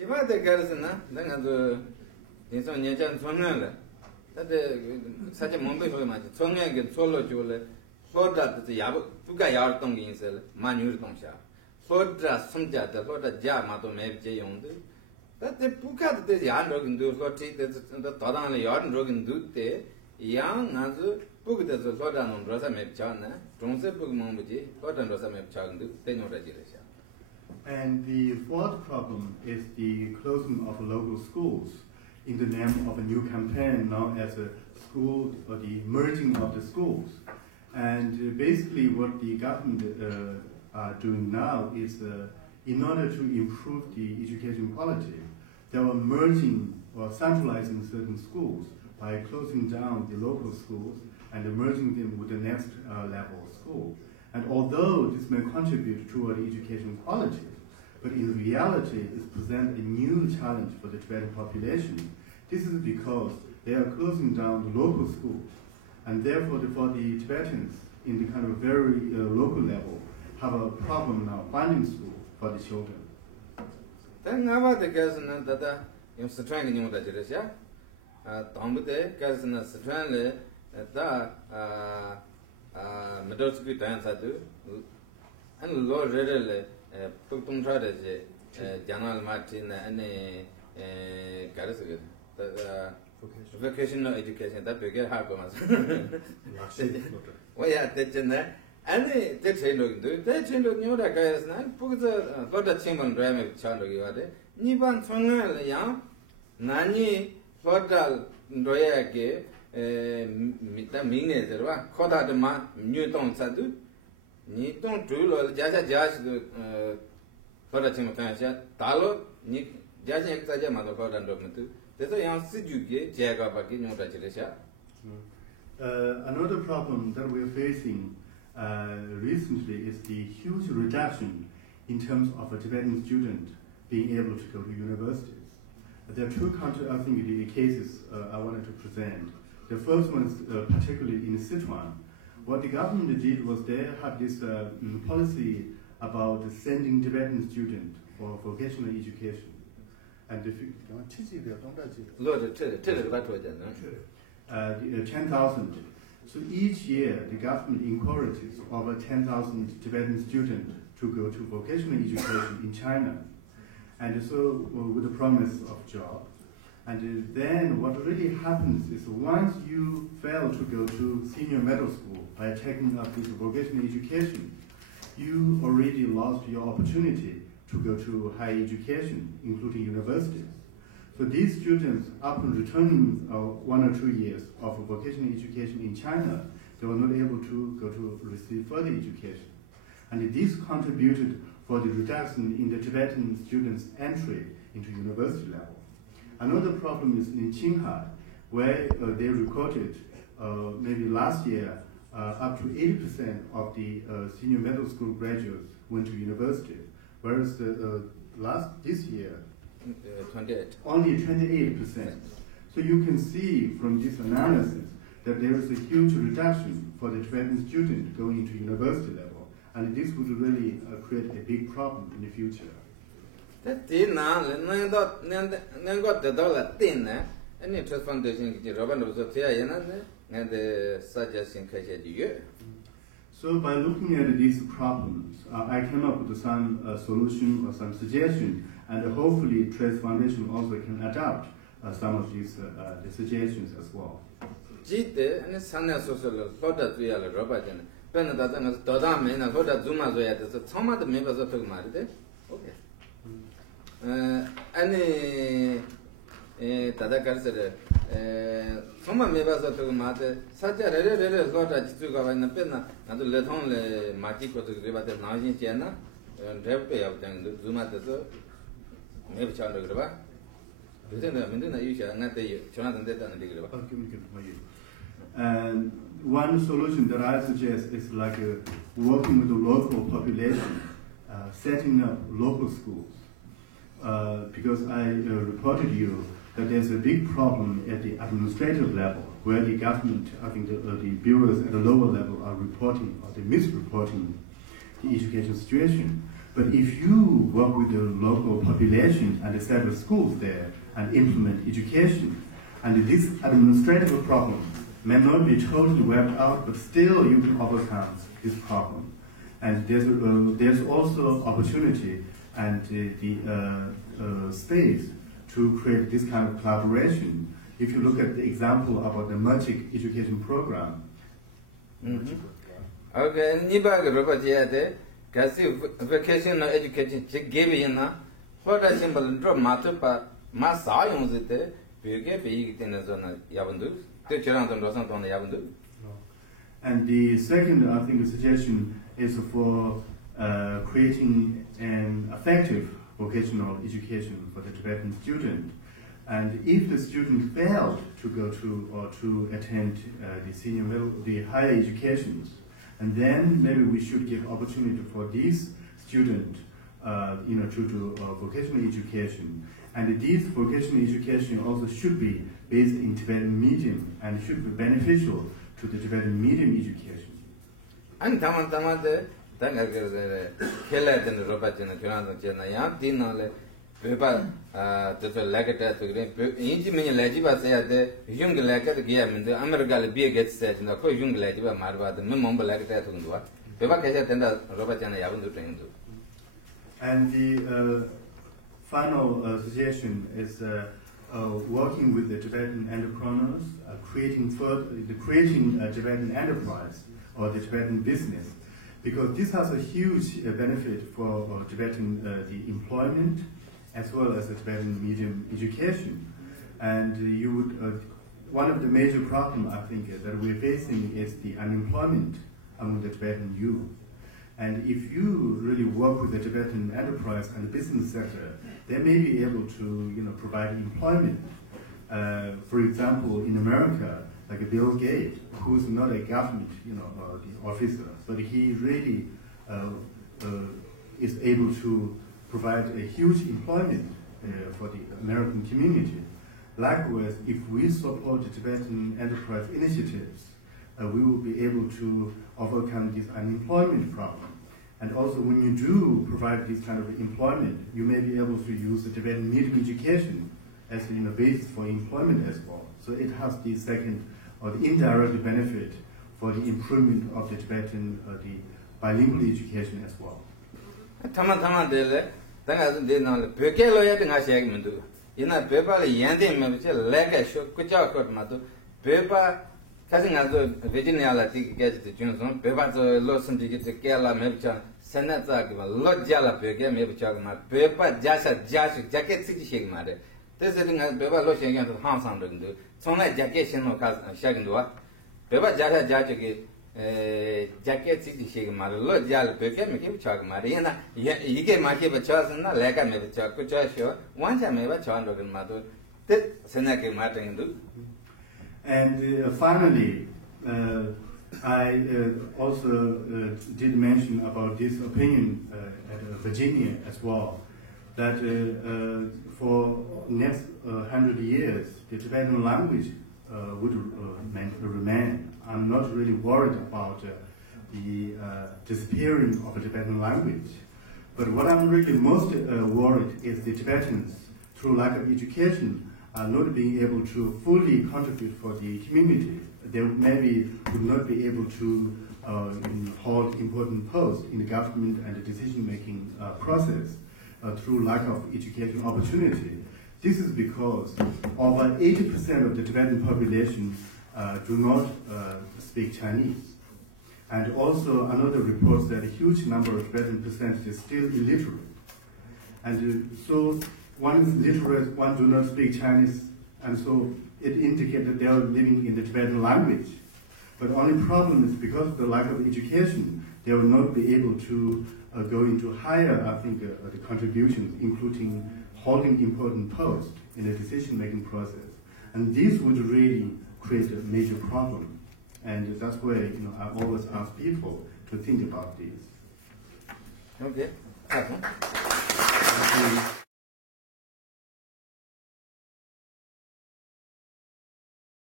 Jiba the Garzana, then as a Nijan Sonala, that such a moment for much. Songa get solo jewel, so that the Tuga Yartong in Sel, Manu Tongsha, so that some jet, the Lord Jamato made Jayonde. That the Puka the yarn rogan do, so the Todan yarn rogan do there, young as a book that the Lodan on Rosa Mepchana, Tronse Pugmombaji, Lodan Rosa Mepchan, they know regulation. And the fourth problem is the closing of local schools in the name of a new campaign known as a school or the merging of the schools. And basically what the government are doing now is in order to improve the education quality, they are merging or centralizing certain schools by closing down the local schools and merging them with the next level school. And although this may contribute toward education quality, but in reality it presents a new challenge for the Tibetan population. This is because they are closing down the local schools, and therefore for the Tibetans in the kind of very local level have a problem now finding school for the children. Then about the Gazana that you Sichuan in Malaysia, Tombude, Gazana Sichuan, middle school dance I do, and Lord Redele, Puktum Tradaje, General Martin, and Garrison, vocational education that we get Hargomas. Well, yeah, that's in there. And they change look, they change look new that guys now, put the lot of Chimban Dram Chandra Givade, Niban Songa, Yang, Nani, Hotel, Doyake. That means there were Kota the man, Newton Sadu. You don't do or just for a Chimotania, Talo, Nick, judging Tajamado and Dometu. There's a young Sijuki, Jagabaki, no Rajilisha. Another problem that we're facing recently is the huge reduction in terms of a Tibetan student being able to go to universities. There are two the cases I wanted to present. The first one is particularly in Sichuan. What the government did was they had this policy about sending Tibetan students for vocational education. And if you 10,000. So each year the government encourages over 10,000 Tibetan students to go to vocational education in China. And so with the promise of job. And then what really happens is once you fail to go to senior middle school by taking up this vocational education, you already lost your opportunity to go to higher education, including universities. So these students, upon returning 1 or 2 years of vocational education in China, they were not able to go to receive further education. And this contributed for the reduction in the Tibetan students' entry into university level. Another problem is in Qinghai, where they recorded maybe last year up to 80% of the senior middle school graduates went to university, whereas this year 28. Only 28%. So you can see from this analysis that there is a huge reduction for the Tibetan student going into university level, and this would really create a big problem in the future. That did not, got the dollar thin, and it was foundation, Robin was a fair and the suggestion. So by looking at these problems, I came up with some solution or some suggestion, and hopefully Trace Foundation also can adapt some of these the suggestions as well. Jite and Sana social Loda Real Robert and Penadatan Dodam and Loda Zuma Zoya, some of the members of the Maride. Okay. Any Tadakar said, some members of the Mate, such a really lot of Tuga and the Pena, and to let only Matiko to give at the Najin Tiana, and Repe of them, Zuma, maybe Chandra Grava. And one solution that I suggest is like working with the local population, setting up local schools. Because I reported to you that there's a big problem at the administrative level, where the government, I think the bureaus at the lower level are reporting or they're misreporting the education situation. But if you work with the local population and establish schools there and implement education, and this administrative problem may not be totally wiped out, but still you can overcome this problem. And there's also opportunity and the space to create this kind of collaboration. If you look at the example about the Magic education program. Okay, Nibag Robert Yade, Kasi vocational education, gave in what a simple drop matupa, Massa use it, you get big in the zone Yavandu, teacher on the Yavandu. And the second, I think, suggestion is for creating an effective vocational education for the Tibetan student. And if the student failed to go to or to attend the higher educations, and then maybe we should give opportunity for these students, to do vocational education. And this vocational education also should be based in Tibetan medium and should be beneficial to the Tibetan medium education. And Tamata, Kela and Robert and Jonathan Yam, Dinale, Peppa, the Lagata, Intimate Legiba said the young Lagata game, the American beer gets said in the young Legiba Marva, the Mumba Lagata to do. Peppa Kaya Robert and Yavan to train to. And the final suggestion is working with the Tibetan entrepreneurs, creating a Tibetan enterprise or the Tibetan business, because this has a huge benefit for Tibetan the employment as well as the Tibetan medium education. And one of the major problems I think that we're facing is the unemployment among the Tibetan youth. And if you really work with the Tibetan enterprise and the business sector, they may be able to provide employment. For example, in America, like Bill Gates, who's not a government the officer, but he really is able to provide a huge employment for the American community. Likewise, if we support the Tibetan enterprise initiatives, we will be able to overcome this unemployment problem. And also, when you do provide this kind of employment, you may be able to use the Tibetan medium education as a basis for employment as well. So it has the second or the indirect benefit for the improvement of the Tibetan the bilingual education as well. Tama dele, de no Pekelo Yatinga segment. In a paper, Yandim, Lega, Kuchakot Matu, paper. Casting as the Virginia gets the Johnson, Peppa Lawson to get the Kela Mepcha, Senator, Lord Jala Pega, Mepcha, my paper, Jasa, Jacket 60 shake matter. This thing has Peppa Lotion against the house under do. So like jacket no shaking do up. Peppa Jasa Jacket 60 shake matter, Lord Jala Pega, make him chuck Marina. You get my keep a chance and not like I made a chuck, which I sure. Once I made a child of mother. That Senator Martin do. And finally, I also did mention about this opinion at Virginia as well, that for next 100 years, the Tibetan language would remain. I'm not really worried about the disappearing of the Tibetan language. But what I'm really most worried is the Tibetans, through lack of education, are not being able to fully contribute for the community. They maybe would not be able to hold important posts in the government and the decision-making process through lack of education opportunity. This is because over 80% of the Tibetan population do not speak Chinese. And also another report that a huge number of Tibetan percentage is still illiterate. And so one is literate, one do not speak Chinese, and so it indicates that they are living in the Tibetan language. But the only problem is because of the lack of education, they will not be able to go into higher, I think, the contributions, including holding important posts in the decision-making process. And this would really create a major problem. And that's why I always ask people to think about this. Okay.